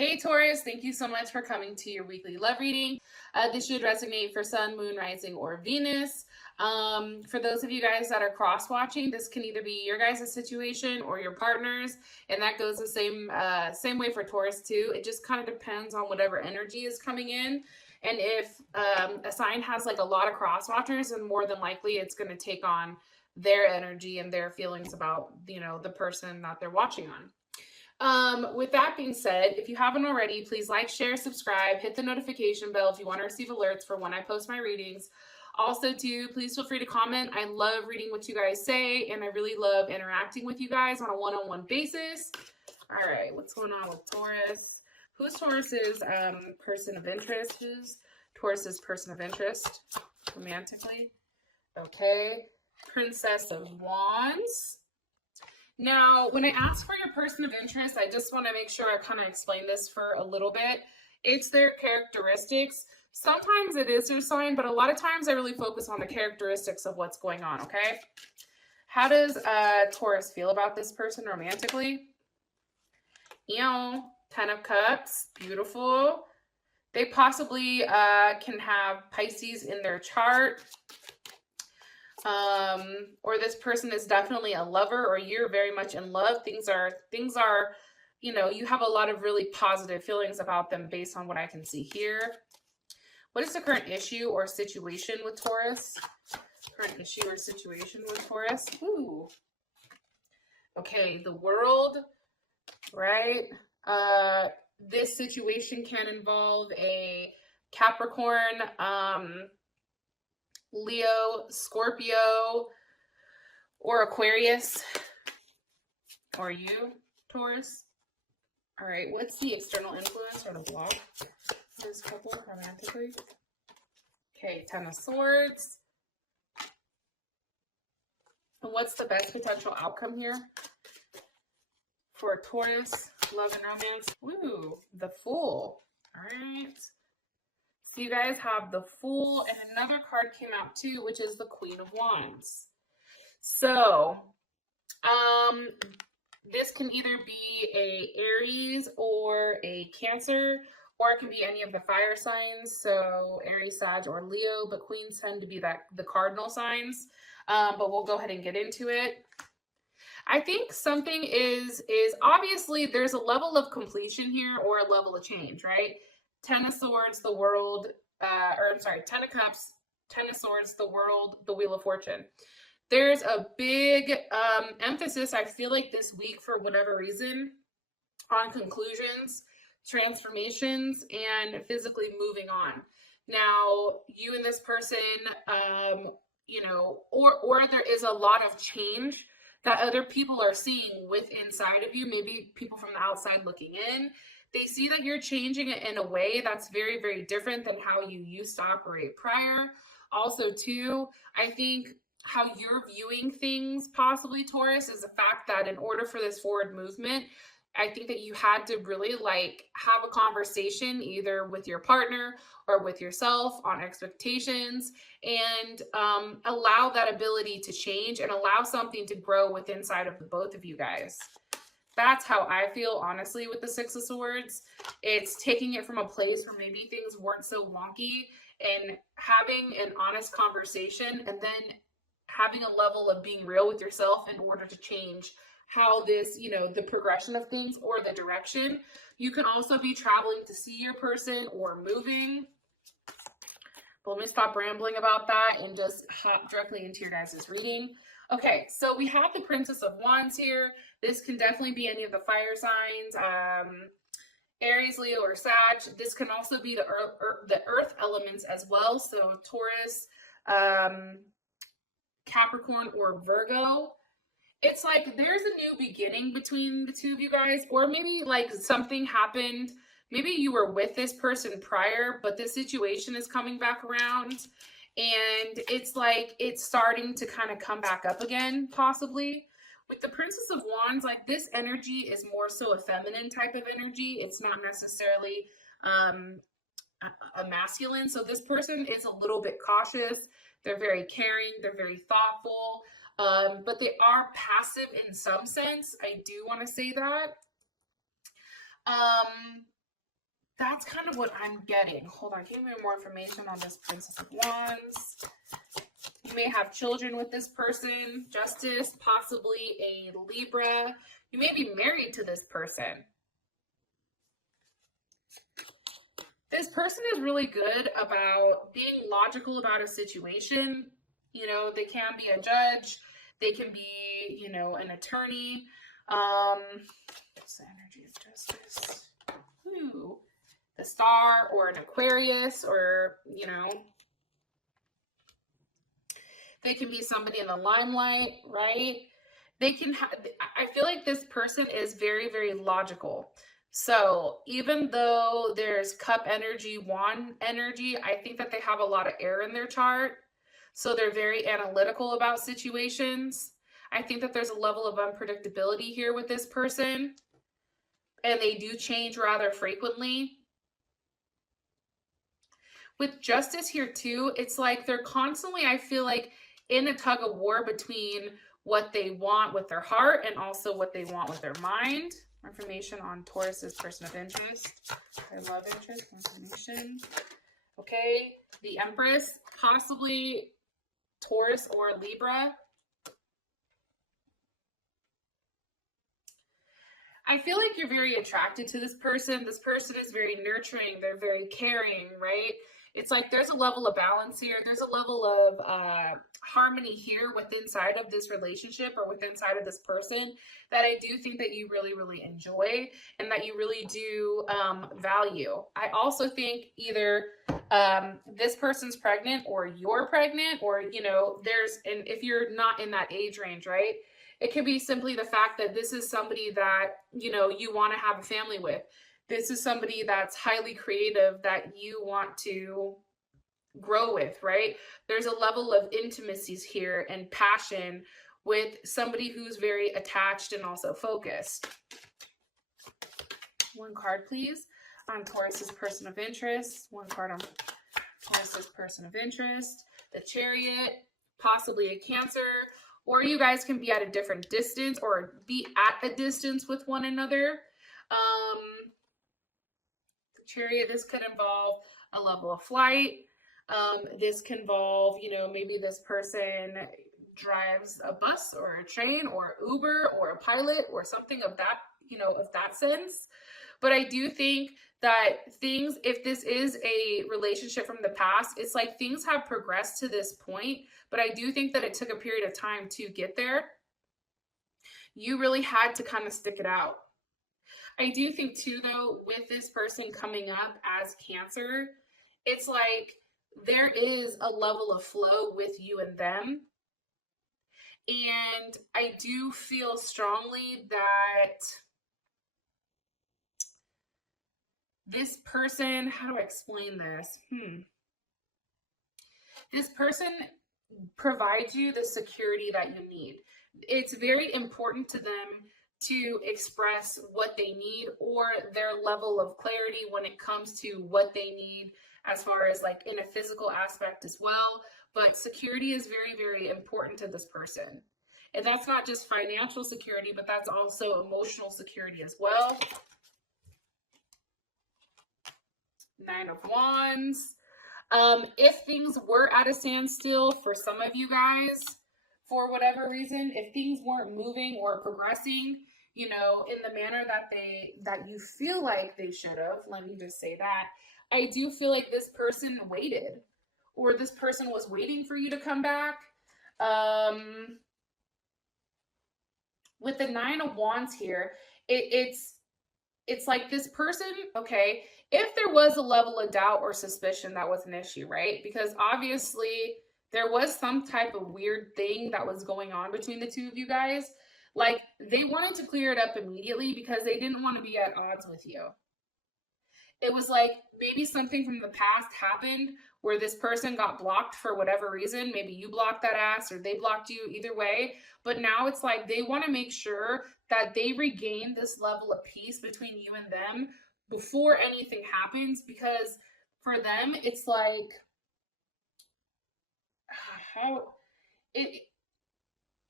Hey Taurus, thank you so much for coming to your weekly love reading. This should resonate for Sun, Moon, Rising, or Venus. For those of you guys that are cross-watching, this can either be your guys' situation or your partner's, and that goes the same way for Taurus too. It just kind of depends on whatever energy is coming in. And if a sign has like a lot of cross-watchers, then more than likely it's going to take on their energy and their feelings about, the person that they're watching on. With that being said, if you haven't already, please like, share, subscribe, hit the notification bell if you want to receive alerts for when I post my readings. Also, too, please feel free to comment. I love reading what you guys say, and I really love interacting with you guys on a one-on-one basis. All right, what's going on with Taurus? Who's Taurus's person of interest? Who's Taurus's person of interest romantically? Okay, Princess of Wands. Now, when I ask for your person of interest, I just want to make sure I kind of explain this for a little bit. It's their characteristics. Sometimes it is their sign, but a lot of times I really focus on the characteristics of what's going on, okay? How does Taurus feel about this person romantically? Ten of Cups, beautiful. They possibly can have Pisces in their chart. Or this person is definitely a lover, or you're very much in love. Things are, you have a lot of really positive feelings about them based on what I can see here. What is the current issue or situation with Taurus? Current issue or situation with Taurus? Ooh. Okay, the World, right? This situation can involve a Capricorn, Leo, Scorpio, or Aquarius, or you, Taurus. All right, what's the external influence or the block for this couple romantically? Okay, Ten of Swords. And what's the best potential outcome here for Taurus, love and romance? Ooh, the Fool. All right. So you guys have the Fool, and another card came out too, which is the Queen of Wands. So, this can either be a Aries or a Cancer, or it can be any of the fire signs. So Aries, Sag, or Leo, but Queens tend to be the cardinal signs. But we'll go ahead and get into it. I think something is obviously there's a level of completion here or a level of change, right? Ten of Swords, the World, Ten of Cups, Ten of Swords, the World, the Wheel of Fortune. There's a big emphasis, I feel like this week for whatever reason, on conclusions, transformations, and physically moving on. Now, you and this person, or there is a lot of change that other people are seeing with inside of you, maybe people from the outside looking in. They see that you're changing it in a way that's very, very different than how you used to operate prior. Also, too, I think how you're viewing things, possibly, Taurus, is the fact that in order for this forward movement, I think that you had to really have a conversation either with your partner or with yourself on expectations, and allow that ability to change and allow something to grow within inside of the both of you guys. That's how I feel, honestly, with the Six of Swords. It's taking it from a place where maybe things weren't so wonky and having an honest conversation, and then having a level of being real with yourself in order to change how this, the progression of things or the direction. You can also be traveling to see your person or moving. But let me stop rambling about that and just hop directly into your guys' reading. Okay, so we have the Princess of Wands here. This can definitely be any of the fire signs, Aries, Leo, or Sag. This can also be the earth elements as well. So Taurus, Capricorn, or Virgo. It's like there's a new beginning between the two of you guys, or maybe something happened. Maybe you were with this person prior, but this situation is coming back around, and it's it's starting to kind of come back up again, possibly. With the Princess of Wands, this energy is more so a feminine type of energy. It's not necessarily a masculine. So this person is a little bit cautious. They're very caring. They're very thoughtful. But they are passive in some sense. I do want to say that. That's kind of what I'm getting. Hold on, give me more information on this Princess of Wands. You may have children with this person. Justice, possibly a Libra. You may be married to this person. This person is really good about being logical about a situation. You know, they can be a judge. They can be, you know, an attorney. What's the energy of justice? Ooh, the Star or an Aquarius, or, you know, they can be somebody in the limelight, right? They can I feel like this person is very, very logical. So even though there's cup energy, wand energy, I think that they have a lot of air in their chart. So they're very analytical about situations. I think that there's a level of unpredictability here with this person. And they do change rather frequently. With justice here too, it's like they're constantly, I feel like, in a tug of war between what they want with their heart and also what they want with their mind. Information on Taurus's person of interest. I love interest. Information. Okay. The Empress, possibly Taurus or Libra. I feel like you're very attracted to this person. This person is very nurturing. They're very caring, right? It's like there's a level of balance here. There's a level of harmony here within inside of this relationship or within inside of this person that I do think that you really, really enjoy and that you really do value. I also think either this person's pregnant or you're pregnant, or, you know, and if you're not in that age range, right? It could be simply the fact that this is somebody that, you know, you want to have a family with. This is somebody that's highly creative that you want to grow with, right? There's a level of intimacies here and passion with somebody who's very attached and also focused. One card, please, on Taurus's person of interest. One card on Taurus's person of interest. The Chariot, possibly a Cancer, or you guys can be at a different distance or be at a distance with one another. Chariot, this could involve a level of flight. This can involve, you know, maybe this person drives a bus or a train or Uber or a pilot or something of that, you know, of that sense. But I do think that things, if this is a relationship from the past, it's like things have progressed to this point, but I do think that it took a period of time to get there. You really had to kind of stick it out. I do think too, though, with this person coming up as Cancer, it's like there is a level of flow with you and them. And I do feel strongly that this person, how do I explain this? This person provides you the security that you need. It's very important to them to express what they need or their level of clarity when it comes to what they need as far as like in a physical aspect as well. But security is very, very important to this person. And that's not just financial security, but that's also emotional security as well. Nine of Wands. If things were at a standstill for some of you guys, for whatever reason, if things weren't moving or progressing, you know, in the manner that you feel like they should have, let me just say that, I do feel like this person waited, or this person was waiting for you to come back. With the Nine of Wands here, it's like this person, okay, if there was a level of doubt or suspicion, that was an issue, right? Because obviously there was some type of weird thing that was going on between the two of you guys. Like, they wanted to clear it up immediately because they didn't want to be at odds with you. It was like maybe something from the past happened where this person got blocked for whatever reason. Maybe you blocked that ass or they blocked you, either way. But now it's like they want to make sure that they regain this level of peace between you and them before anything happens, because for them, it's like,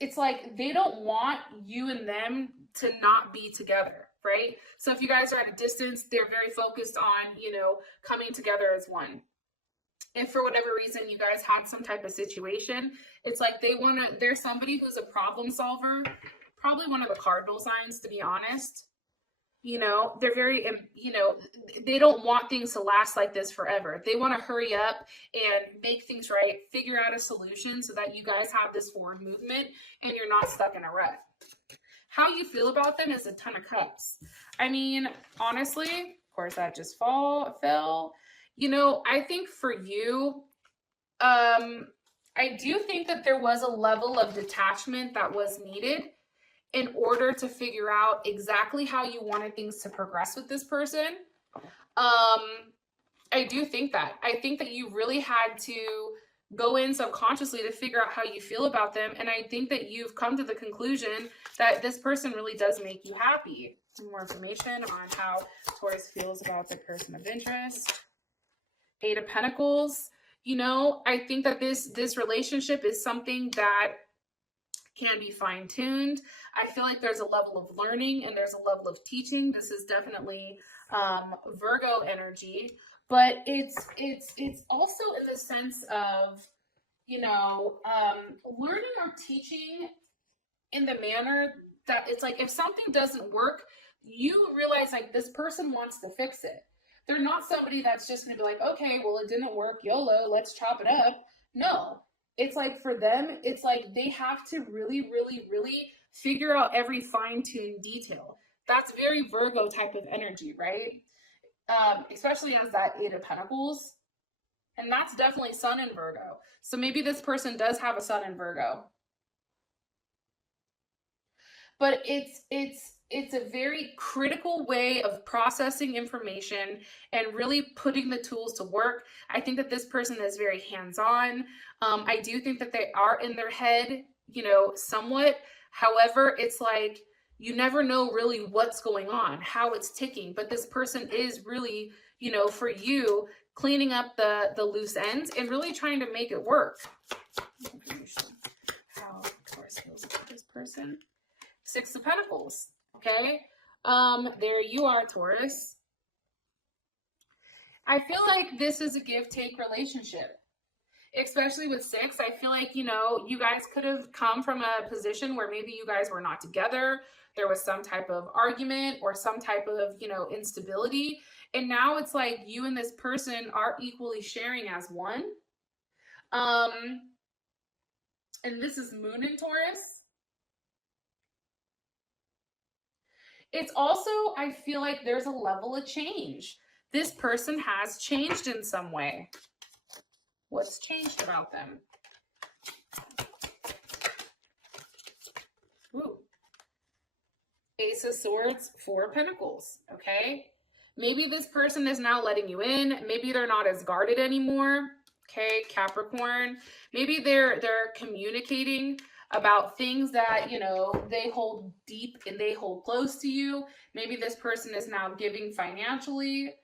it's like they don't want you and them to not be together. right? So if you guys are at a distance, they're very focused on, you know, coming together as one. If for whatever reason you guys had some type of situation, it's like there's somebody who's a problem solver, probably one of the cardinal signs, to be honest. You know, they're very, you know, they don't want things to last like this forever. They want to hurry up and make things right, figure out a solution so that you guys have this forward movement and you're not stuck in a rut. How you feel about them is a Ton of Cups. I mean, honestly, of course, that just fell. You know, I think for you, I do think that there was a level of detachment that was needed in order to figure out exactly how you wanted things to progress with this person. I do think that. I think that you really had to go in subconsciously to figure out how you feel about them. And I think that you've come to the conclusion that this person really does make you happy. Some more information on how Taurus feels about the person of interest. 8 of Pentacles. You know, I think that this relationship is something that can be fine-tuned. I feel like there's a level of learning and there's a level of teaching. This is definitely Virgo energy, but it's also in the sense of, you know, learning or teaching in the manner that it's like, if something doesn't work, you realize like this person wants to fix it. They're not somebody that's just going to be like, okay, well, it didn't work, YOLO, let's chop it up. No. It's like for them, it's like they have to really, really, really figure out every fine-tuned detail. That's very Virgo type of energy, right? Especially as that 8 of Pentacles. And that's definitely Sun in Virgo. So maybe this person does have a Sun in Virgo. But it's a very critical way of processing information and really putting the tools to work. I think that this person is very hands-on. I do think that they are in their head, you know, somewhat. However, it's like you never know really what's going on, how it's ticking. But this person is really, you know, for you, cleaning up the loose ends and really trying to make it work. How Taurus feels about this person. 6 of Pentacles. Okay. There you are, Taurus. I feel like this is a give-take relationship. Especially with 6, I feel like, you know, you guys could have come from a position where maybe you guys were not together. There was some type of argument or some type of, you know, instability. And now it's like you and this person are equally sharing as one. And this is Moon in Taurus. It's also, I feel like there's a level of change. This person has changed in some way. What's changed about them? Ooh. Ace of Swords, 4 of Pentacles, okay? Maybe this person is now letting you in. Maybe they're not as guarded anymore, okay? Capricorn. Maybe they're communicating about things that, you know, they hold deep and they hold close to you. Maybe this person is now giving financially,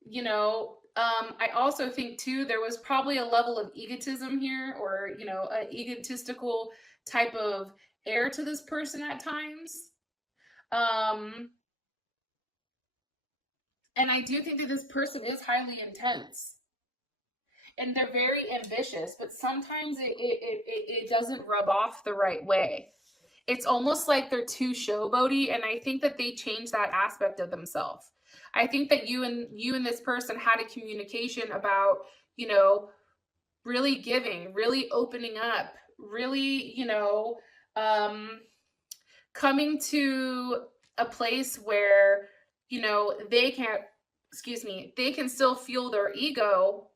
you know. I also think too, there was probably a level of egotism here, or, you know, an egotistical type of air to this person at times. And I do think that this person is highly intense. And they're very ambitious, but sometimes it doesn't rub off the right way. It's almost like they're too showboaty, and I think that they change that aspect of themselves. I think that you and this person had a communication about, you know, really giving, really opening up, really, you know, coming to a place where, you know, they can still fuel their ego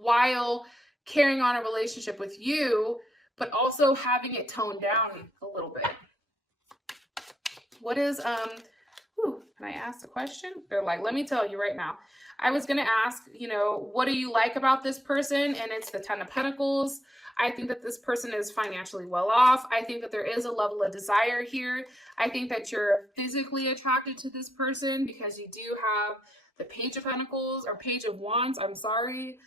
while carrying on a relationship with you, but also having it toned down a little bit. What is, can I ask a question? They're like, let me tell you right now. I was going to ask, you know, what do you like about this person? And it's the 10 of Pentacles. I think that this person is financially well off. I think that there is a level of desire here. I think that you're physically attracted to this person because you do have the Page of Pentacles, or Page of Wands, I'm sorry.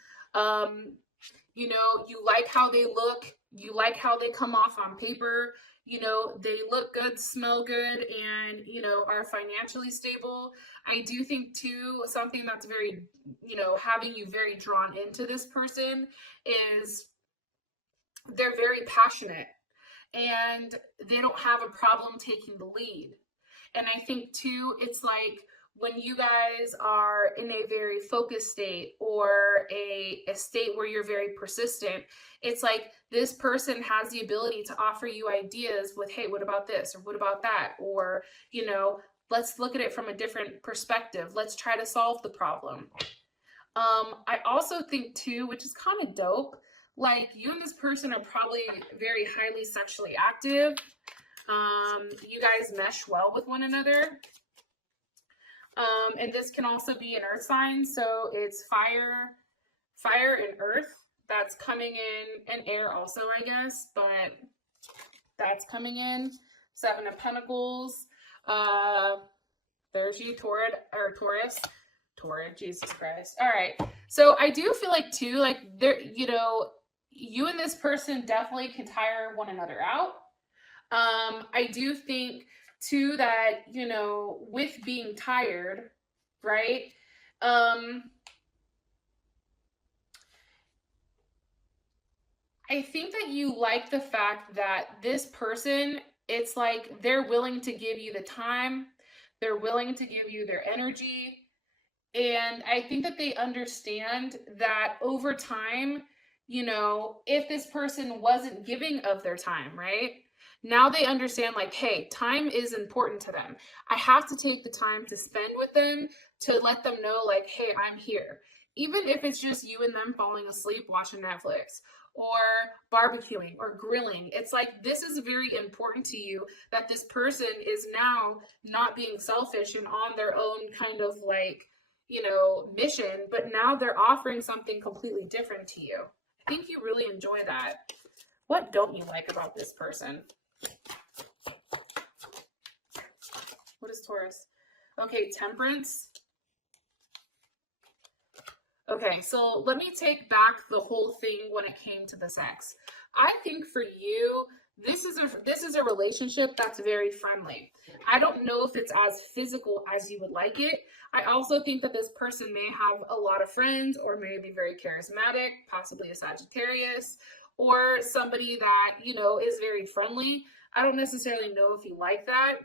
You know, you like how they look. You like how they come off on paper. you know, they look good, smell good, and, you know, are financially stable. I do think too, something that's very, you know, having you very drawn into this person is they're very passionate and they don't have a problem taking the lead. And I think too, it's like when you guys are in a very focused state or a state where you're very persistent, it's like this person has the ability to offer you ideas with, hey, what about this? Or what about that? Or, you know, let's look at it from a different perspective. Let's try to solve the problem. I also think too, which is kind of dope, like you and this person are probably very highly sexually active. You guys mesh well with one another. And this can also be an earth sign. So it's fire and earth that's coming in, and air also, I guess, but that's coming in. 7 of Pentacles. There's you, Taurus, Jesus Christ. All right. So I do feel like too, like there, you know, you and this person definitely can tire one another out. I do think too that, you know, with being tired, right? I think that you like the fact that this person, it's like they're willing to give you the time, they're willing to give you their energy. And I think that they understand that over time, you know, if this person wasn't giving of their time, right? Now they understand like, hey, time is important to them. I have to take the time to spend with them to let them know like, hey, I'm here. Even if it's just you and them falling asleep watching Netflix or barbecuing or grilling. It's like, this is very important to you that this person is now not being selfish and on their own kind of like, you know, mission, but now they're offering something completely different to you. I think you really enjoy that. What don't you like about this person? What is Taurus? Okay, Temperance. Okay, so let me take back the whole thing when it came to the sex. I think for you, this is a relationship that's very friendly. I don't know if it's as physical as you would like it. I also think that this person may have a lot of friends or may be very charismatic, possibly a Sagittarius, or somebody that, you know, is very friendly. I don't necessarily know if you like that.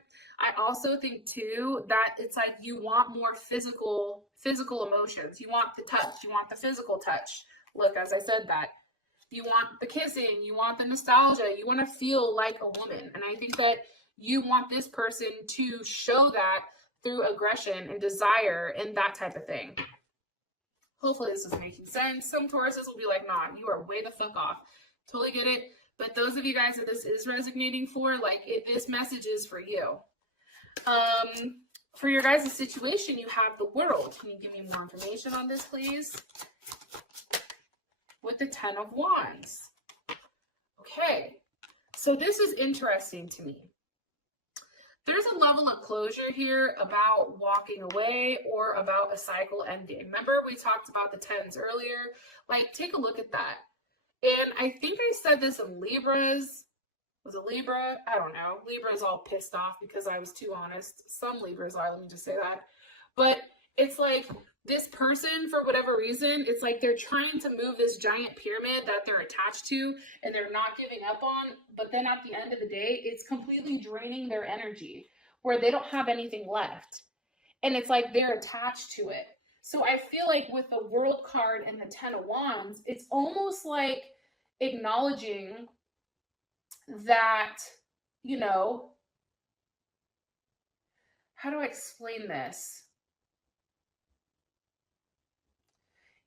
I also think too that it's like you want more physical emotions. You want the touch, you want the physical touch. Look, as I said that. You want the kissing, you want the nostalgia, you want to feel like a woman. And I think that you want this person to show that through aggression and desire and that type of thing. Hopefully this is making sense. Some Tauruses will be like, nah, you are way the fuck off. Totally get it. But those of you guys that this is resonating for, like, this message is for you. For your guys' situation, you have the World. Can you give me more information on this, please? With the 10 of Wands. Okay, so this is interesting to me. There's a level of closure here about walking away or about a cycle ending. Remember we talked about the 10s earlier? Like, take a look at that. And I think I said this in Libras. Was it Libra? I don't know. Libra's all pissed off because I was too honest. Some Libras are, let me just say that. But it's like this person, for whatever reason, it's like they're trying to move this giant pyramid that they're attached to and they're not giving up on. But then at the end of the day, it's completely draining their energy where they don't have anything left. And it's like they're attached to it. So I feel like with the World card and the 10 of Wands, it's almost like acknowledging that, you know, how do I explain this?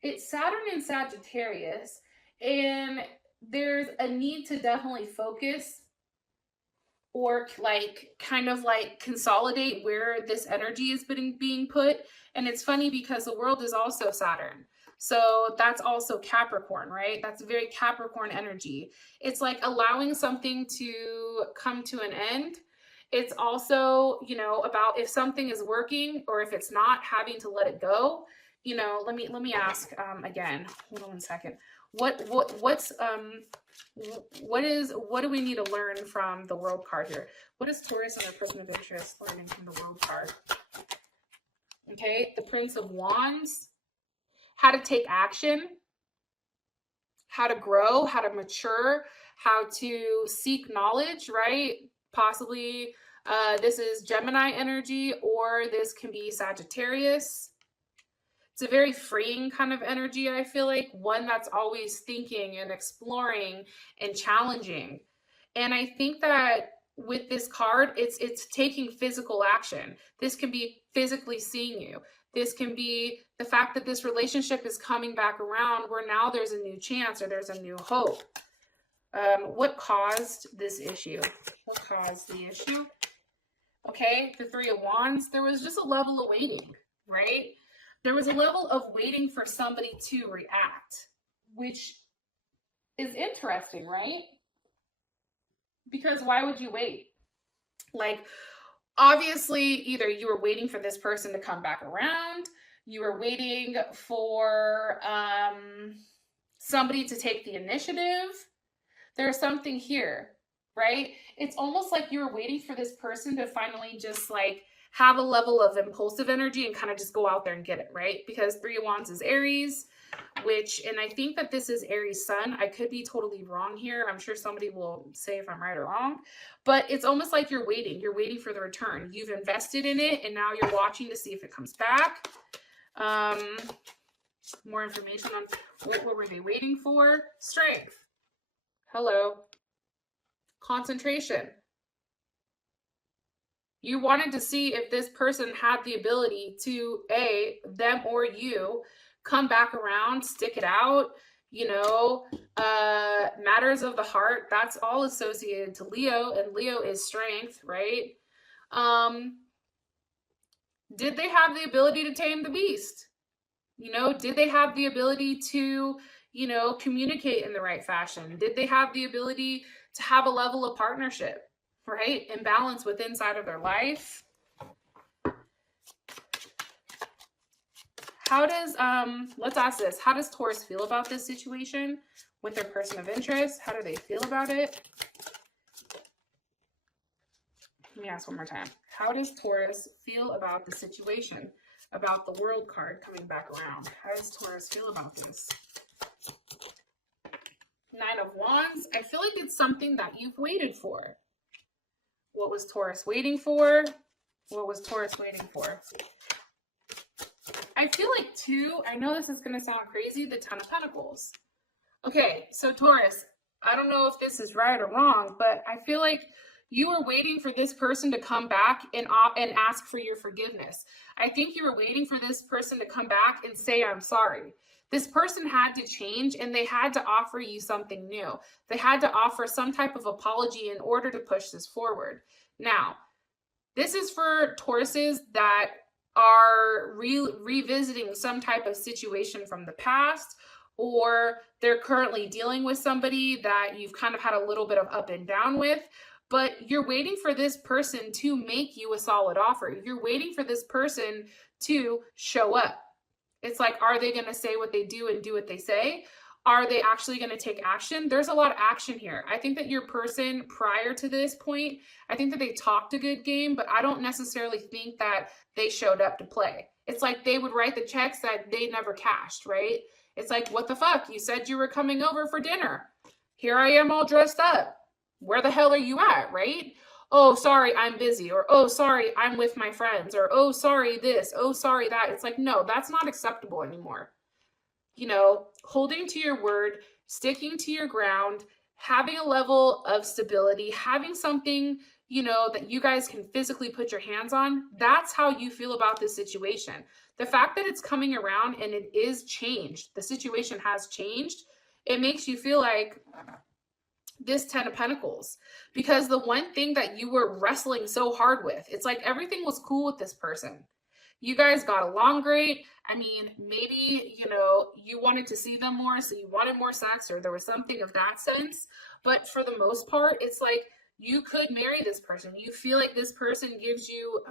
It's Saturn and Sagittarius, and there's a need to definitely focus or like kind of like consolidate where this energy is being put. And it's funny because the World is also Saturn. So that's also Capricorn, right? That's very Capricorn energy. It's like allowing something to come to an end. It's also, you know, about if something is working or if it's not, having to let it go. You know, let me ask again. Hold on one second. What do we need to learn from the World card here? What is Taurus and their person of interest learning from the World card? Okay, the Prince of Wands, how to take action, how to grow, how to mature, how to seek knowledge, right? Possibly this is Gemini energy, or this can be Sagittarius. It's a very freeing kind of energy, I feel like, one that's always thinking and exploring and challenging. And I think that with this card, it's taking physical action. This can be physically seeing you. This can be the fact that this relationship is coming back around where now there's a new chance or there's a new hope. What caused this issue? What caused the issue? Okay, the Three of Wands, there was just a level of waiting, right? There was a level of waiting for somebody to react, which is interesting, right? Because why would you wait? Like, obviously, either you were waiting for this person to come back around, you were waiting for somebody to take the initiative. There's something here, right? It's almost like you were waiting for this person to finally just like have a level of impulsive energy and kind of just go out there and get it, right? Because Three of Wands is Aries, and I think that this is Aries sun. I could be totally wrong here. I'm sure somebody will say if I'm right or wrong, but it's almost like you're waiting. You're waiting for the return. You've invested in it, and now you're watching to see if it comes back. More information on what were they waiting for? Strength. Hello. Concentration. You wanted to see if this person had the ability to, them or you, come back around, stick it out, matters of the heart, that's all associated to Leo, and Leo is strength, right? Did they have the ability to tame the beast? Did they have the ability to, communicate in the right fashion? Did they have the ability to have a level of partnership? Right? And balance with inside of their life. How does, let's ask this. How does Taurus feel about this situation with their person of interest? How do they feel about it? Let me ask one more time. How does Taurus feel about the situation? About the World card coming back around? How does Taurus feel about this? Nine of Wands. I feel like it's something that you've waited for. What was Taurus waiting for? What was Taurus waiting for? I feel like too, I know this is going to sound crazy, the Ten of Pentacles. Okay, so Taurus, I don't know if this is right or wrong, but I feel like you were waiting for this person to come back and ask for your forgiveness. I think you were waiting for this person to come back and say, I'm sorry. This person had to change, and they had to offer you something new. They had to offer some type of apology in order to push this forward. Now, this is for Tauruses that are revisiting some type of situation from the past, or they're currently dealing with somebody that you've kind of had a little bit of up and down with, but you're waiting for this person to make you a solid offer. You're waiting for this person to show up. It's like, are they going to say what they do and do what they say? Are they actually going to take action? There's a lot of action here. I think that your person prior to this point, I think that they talked a good game, but I don't necessarily think that they showed up to play. It's like they would write the checks that they never cashed, right? It's like, what the fuck? You said you were coming over for dinner. Here I am all dressed up. Where the hell are you at, right? Oh, sorry, I'm busy. Or, oh, sorry, I'm with my friends. Or, oh, sorry, this. Oh, sorry, that. It's like, no, that's not acceptable anymore. Holding to your word, sticking to your ground, having a level of stability, having something, that you guys can physically put your hands on. That's how you feel about this situation. The fact that it's coming around and it is changed, the situation has changed, it makes you feel like this Ten of Pentacles, because the one thing that you were wrestling so hard with, it's like everything was cool with this person. You guys got along great. I mean, maybe, you wanted to see them more, so you wanted more sex, or there was something of that sense. But for the most part, it's like you could marry this person. You feel like this person gives you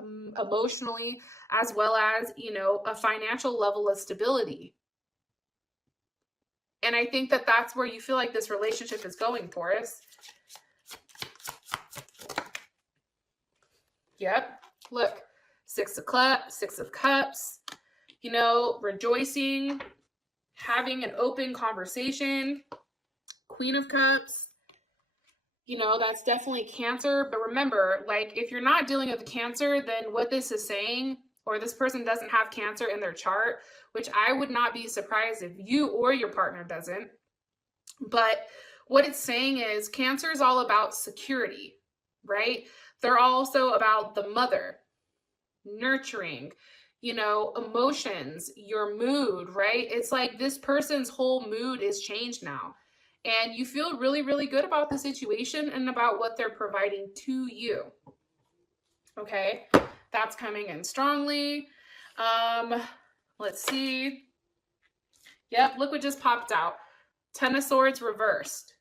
emotionally, as well as, a financial level of stability. And I think that that's where you feel like this relationship is going, Taurus. Yep. Look, Six of Cups, you know, rejoicing, having an open conversation, Queen of Cups. You know, that's definitely Cancer. But remember, like, if you're not dealing with Cancer, then what this is saying, or this person doesn't have Cancer in their chart, which I would not be surprised if you or your partner doesn't. But what it's saying is Cancer is all about security, right? They're also about the mother, nurturing, you know, emotions, your mood, right? It's like this person's whole mood is changed now. And you feel really, really good about the situation and about what they're providing to you. Okay, that's coming in strongly. Let's see. Yep, look what just popped out. Ten of Swords reversed.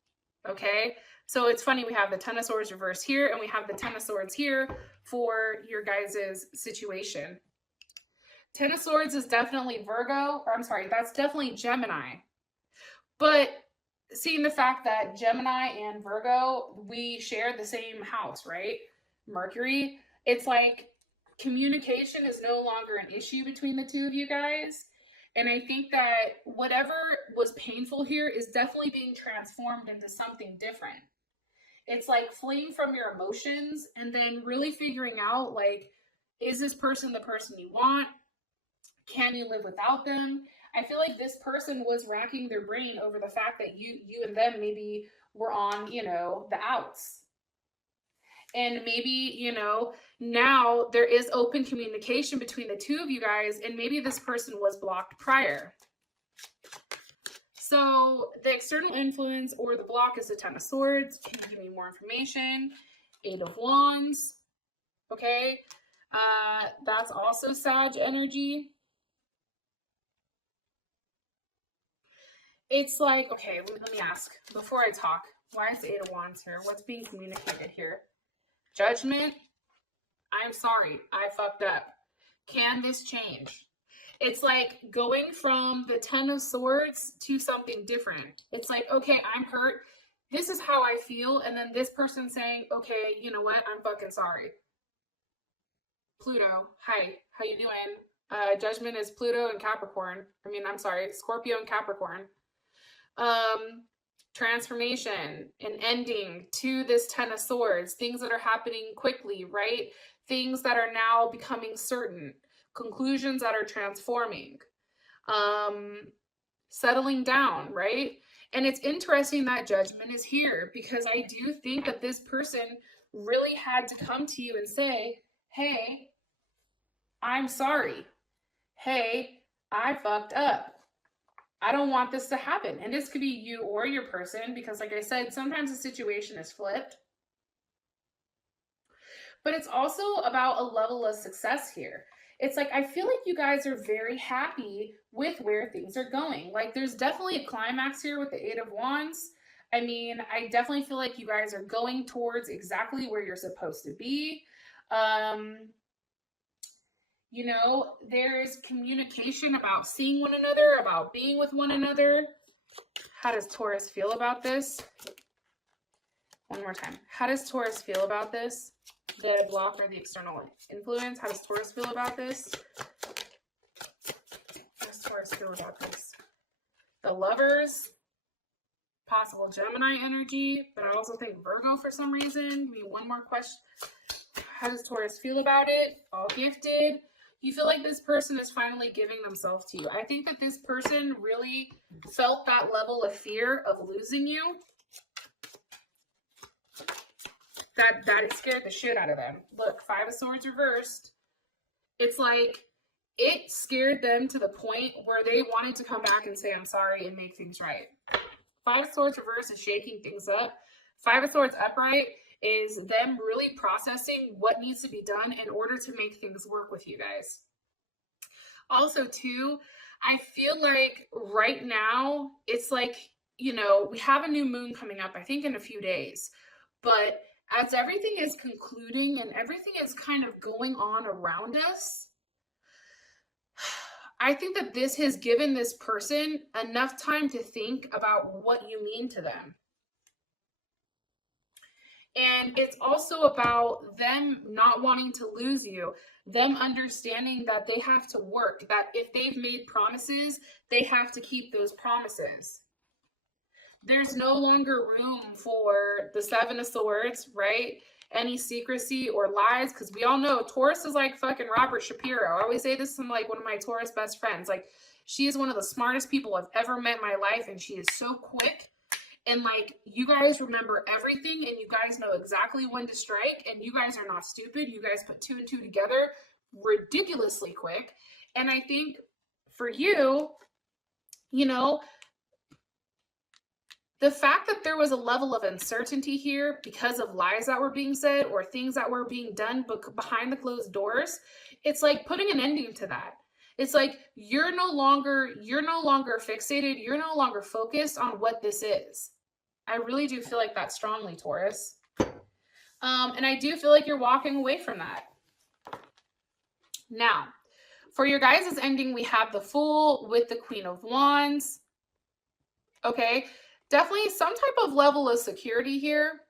Okay, so it's funny, we have the Ten of Swords reversed here, and we have the Ten of Swords here for your guys' situation. Ten of Swords is definitely Virgo, or I'm sorry, that's definitely Gemini. But seeing the fact that Gemini and Virgo, we share the same house, right? Mercury, it's like communication is no longer an issue between the two of you guys. And I think that whatever was painful here is definitely being transformed into something different. It's like fleeing from your emotions and then really figuring out, like, is this person the person you want? Can you live without them? I feel like this person was racking their brain over the fact that you and them maybe were on, you know, the outs. And maybe, you know, now there is open communication between the two of you guys, and maybe this person was blocked prior. So the external influence or the block is the Ten of Swords. Can you give me more information? Eight of Wands. Okay. That's also Sag energy. It's like, okay, let me ask before I talk. Why is the Eight of Wands here? What's being communicated here? Judgment. I'm sorry. I fucked up. Can this change? It's like going from the Ten of Swords to something different. It's like, okay, I'm hurt. This is how I feel. And then this person saying, okay, you know what? I'm fucking sorry. Pluto. Hi. How you doing? Judgment is Pluto and Capricorn. I'm sorry, Scorpio and Capricorn. Transformation, an ending to this Ten of Swords, things that are happening quickly, right? Things that are now becoming certain, conclusions that are transforming, settling down, right? And it's interesting that Judgment is here, because I do think that this person really had to come to you and say, hey, I'm sorry. Hey, I fucked up. I don't want this to happen. And this could be you or your person, because like I said, sometimes the situation is flipped. But it's also about a level of success here. It's like, I feel like you guys are very happy with where things are going. Like, there's definitely a climax here with the Eight of Wands. I mean, I definitely feel like you guys are going towards exactly where you're supposed to be. You know, there's communication about seeing one another, about being with one another. How does Taurus feel about this? One more time. How does Taurus feel about this? The block or the external influence? How does Taurus feel about this? How does Taurus feel about this? The Lovers. Possible Gemini energy, but I also think Virgo for some reason. Give me one more question. How does Taurus feel about it? All gifted. You feel like this person is finally giving themselves to you. I think that this person really felt that level of fear of losing you. That it scared the shit out of them. Look, Five of Swords reversed. It's like it scared them to the point where they wanted to come back and say, I'm sorry, and make things right. Five of Swords reversed is shaking things up. Five of Swords upright is them really processing what needs to be done in order to make things work with you guys. Also, too, I feel like right now, it's like, you know, we have a new moon coming up, I think in a few days. But as everything is concluding and everything is kind of going on around us, I think that this has given this person enough time to think about what you mean to them. And it's also about them not wanting to lose you, them understanding that they have to work, that if they've made promises, they have to keep those promises. There's no longer room for the Seven of Swords, right? Any secrecy or lies, because we all know Taurus is like fucking Robert Shapiro. I always say this to like one of my Taurus best friends. Like, she is one of the smartest people I've ever met in my life, and she is so quick. And like, you guys remember everything, and you guys know exactly when to strike, and you guys are not stupid. You guys put 2 and 2 together ridiculously quick. And I think for you, you know, the fact that there was a level of uncertainty here because of lies that were being said or things that were being done behind the closed doors, it's like putting an ending to that. It's like you're no longer fixated. You're no longer focused on what this is. I really do feel like that strongly, Taurus. And I do feel like you're walking away from that. Now, for your guys' ending, we have the Fool with the Queen of Wands. Okay. Definitely some type of level of security here.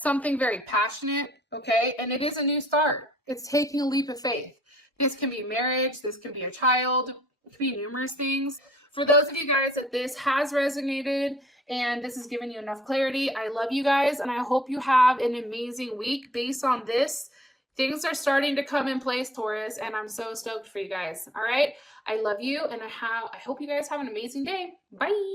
Something very passionate, okay? And it is a new start. It's taking a leap of faith. This can be marriage. This can be a child. It can be numerous things. For those of you guys that this has resonated and this has given you enough clarity, I love you guys, and I hope you have an amazing week based on this. Things are starting to come in place, Taurus, and I'm so stoked for you guys. All right? I love you, and I hope you guys have an amazing day. Bye.